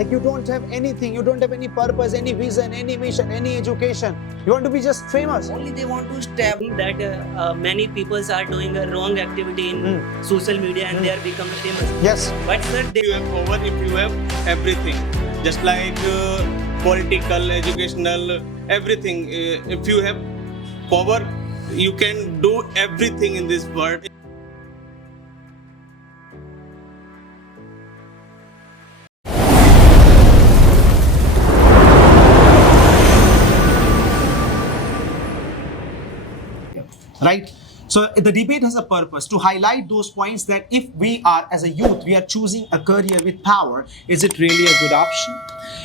Like you don't have anything, you don't have any purpose, any vision, any mission, any education. You want to be just famous. Only they want to stab that many people are doing a wrong activity in social media and they are becoming famous. Yes. But sir, they You have power if you have everything. Just like political, educational, everything. If you have power, you can do everything in this world. Right? So the debate has a purpose to highlight those points that if we are, as a youth, we are choosing a career with power, is it really a good option?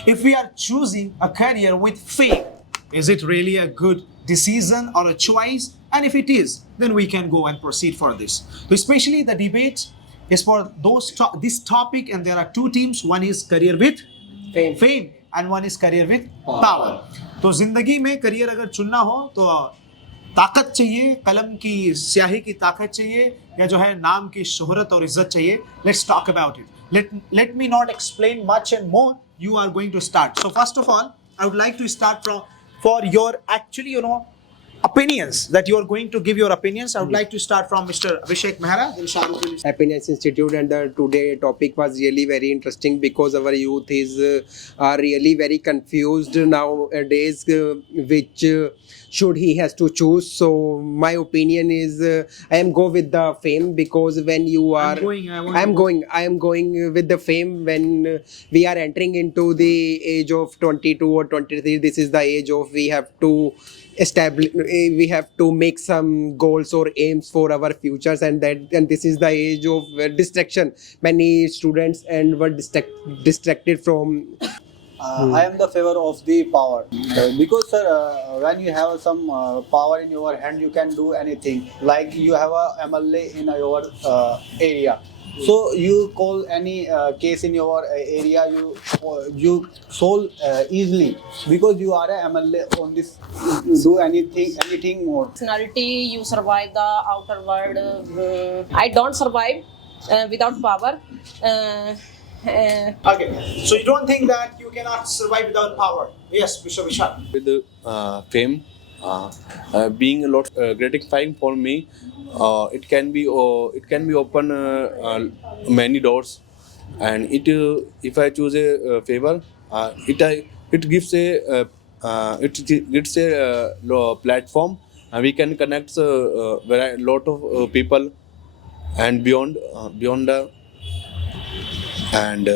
If we are choosing a career with fame, is it really a good decision or a choice? And if it is, then we can go and proceed for this. So especially the debate is for this topic, and there are two teams. One is career with fame and one is career with power. तो जिंदगी में career अगर चुनना हो तो ताकत चाहिए, कलम की स्याही की ताकत चाहिए, या जो है नाम की शोहरत और इज्जत चाहिए. Let's talk about it. Let me not explain much and more. You are going to start. So first of all, I would like to start for your actually opinions that you are going to give your opinions. I would like to start from Mr. Abhishek Mehra, then Shahrukh will. Happiness Institute, and the today topic was really very interesting because our youth is are really very confused nowadays, which should he has to choose. So my opinion is I am go with the fame, because when you are I am going with the fame. When we are entering into the age of 22 or 23, this is the age of we have to make some goals or aims for our futures, and this is the age of distraction. Many students and were distracted from. I am the favor of the power because sir, when you have some power in your hand, you can do anything. Like you have a MLA in your area, so you call any case in your area, you solve easily because you are a MLA on this. Do anything more. Personality, you survive the outer world. I don't survive without power. Okay, so you don't think that you cannot survive without power? Yes, Mr. Vishal. With fame being a lot gratifying for me, it can be open many doors, and if I choose a favor, it gives a platform, and we can connect a lot of people and beyond the. And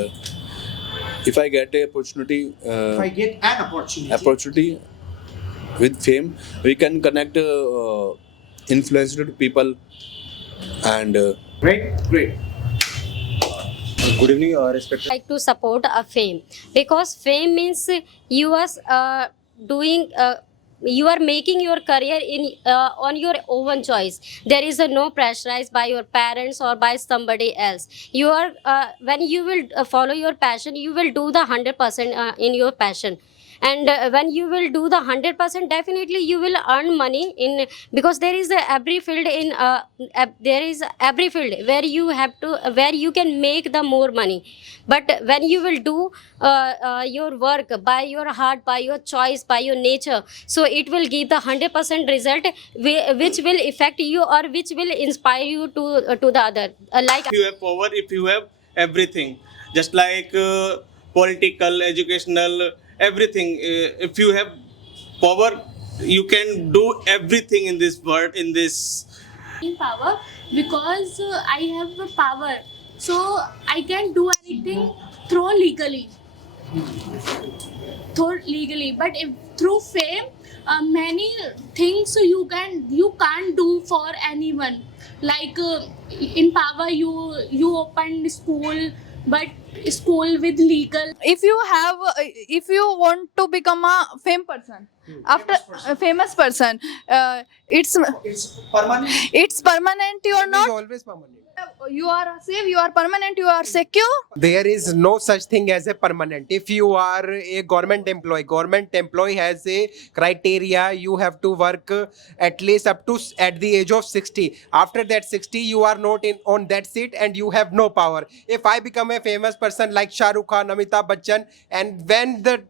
if I get a opportunity, If I get an opportunity with fame, we can connect influential people. And great. Good evening, respected. Like to support a fame, because fame means you are doing you are making your career in on your own choice. There is no pressurized by your parents or by somebody else. You are when you will follow your passion, you will do the 100% in your passion. And when you will do the 100%, definitely you will earn money in, because there is every field in there is every field where you can make the more money. But when you will do your work by your heart, by your choice, by your nature, so it will give the 100% result, which will affect you or which will inspire you to the other. Like If you have power, if you have everything, just like political, educational, everything. If you have power, you can do everything in this world. In Power, because I have the power, so I can do anything through legally. But if through fame, many things you can't do for anyone. Like in power, you open school, but school with legal. If you want to become a famous person, it's It's permanent. it's permanent. You're Fame is not always permanent. You are safe, you are permanent, you are secure. There is no such thing as a permanent. If you are a government employee has a criteria. You have to work at least up to at the age of 60. After that 60, you are not in on that seat and you have no power. If I become a famous person like Shah Rukh Khan, Amitabh Bachchan, and when the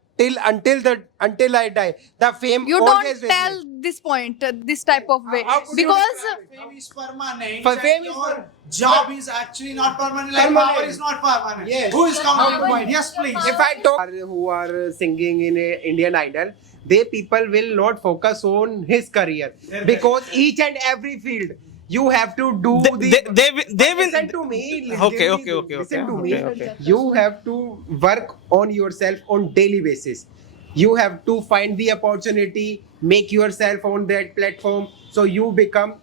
until I die, the fame You always don't with tell me. this point this type of way How could you because Fame is permanent. For fame and is your per- job is actually not permanent. Like Permanent. power is not permanent. Yes. Who is counting point? Yes, please. If I talk who are singing in a Indian Idol, they people will not focus on his career because each and every field you have to do They will. listen to me. Okay. Listen to me. Okay. You have to work on yourself on daily basis. You have to find the opportunity, make yourself on that platform, so you become.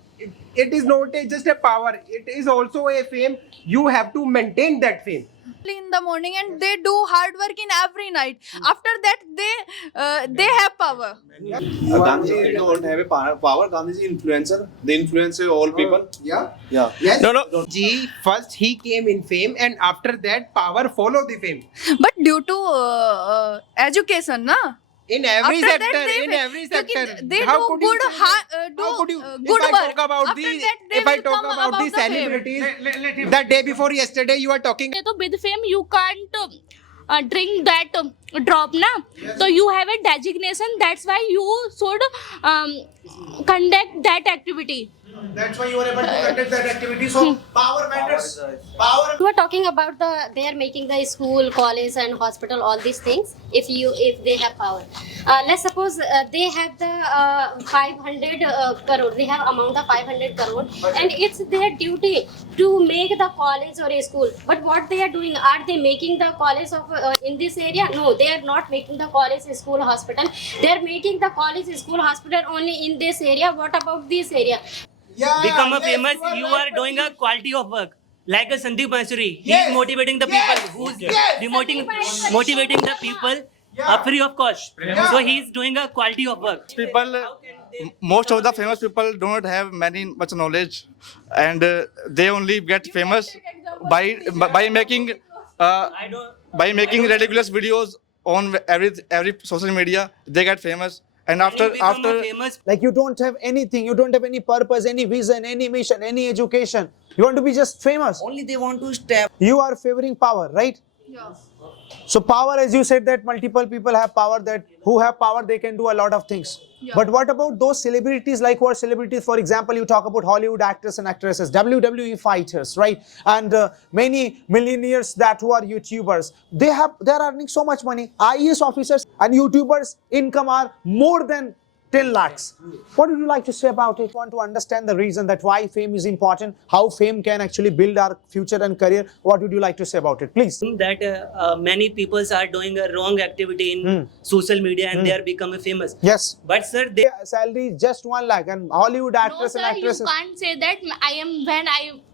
It is not just a power; it is also a fame. You have to maintain that fame. in the morning and they do hard work in every night. After that they have power. Gandhiji don't have a power. Gandhiji influencer. They influence all people. Yeah. Yeah. Yes. No. Ji, first he came in fame, and after that, power follow the fame. But due to education na In every after sector, that in every sector. they How do could you good say that? How could you? good If I work. talk about After the, that, they if I will talk come about the about the fame. celebrities, the day before yesterday, you are talking. So with fame you can't drink that drop na. So you have a designation. That's why you should conduct that activity. That's why you are able to conduct that activity. So power matters. Power. You are talking about they are making the school, college, and hospital, all these things. If they have power, let's suppose they have the 500 crore. They have amount of 500 crore, and it's their duty to make the college or a school. But what they are doing? Are they making the college of in this area? No, they are not making the college, school, hospital. They are making the college, school, hospital only in this area. What about this area? Yeah, Become a yes, famous, are you right, are doing a quality of work. Like a Sandeep Mansuri, he Yes. is motivating the Yes. people. Who's Yes. motivating the people free of cost. Yeah. So he is doing a quality of work. People, most of the famous people do not have much knowledge, and they only get famous by making ridiculous videos on every social media. They get famous, and after Famous. Like you don't have anything. You don't have any purpose, any vision, any mission, any education. You want to be just famous. Only they want to step. You are favoring power, right? Yes. So power, as you said, that multiple people have power, that who have power, they can do a lot of things. Yeah. But what about those celebrities, like who are celebrities? For example, you talk about Hollywood actors and actresses, WWE fighters, right? And many millionaires that who are YouTubers. They are earning so much money. IAS officers and YouTubers income are more than 10 lakhs. What would you like to say about it? Want to understand the reason that why fame is important, how fame can actually build our future and career. What would you like to say about it, please? That many people are doing a wrong activity in social media and they are becoming famous. Yes. But sir, they Their salary is just 1 lakh, and Hollywood No, actors sir, and you actresses. can't say that.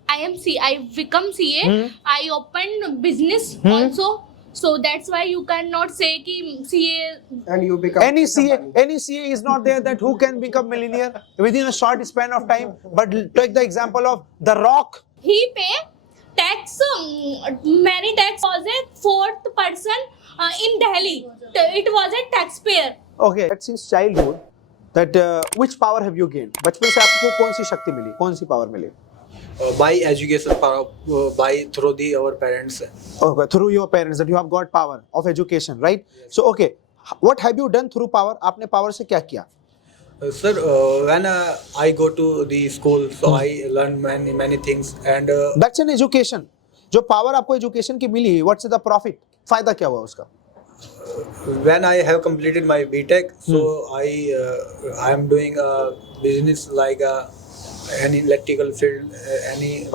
I become CA. I opened business also. So that's why you cannot say ki CA. And you become Any somebody. CA is not there that who can become millionaire within a short span of time. But take the example of The Rock. He pay tax. Many tax was a fourth person in Delhi. It was a taxpayer. Okay, that since childhood, that which power have you gained? बचपन से आपको कौन सी शक्ति मिली? कौन सी power milli? By education, by through our parents. Okay, through your parents, that you have got power of education, right? So okay, what have you done through power? आपने power से क्या किया? Sir, when I go to the school, so I learn many things, and That's an education. जो power आपको education की मिली, what's the profit? फायदा क्या हुआ उसका? when I have completed my BTech, so I am doing a business like any electrical field, any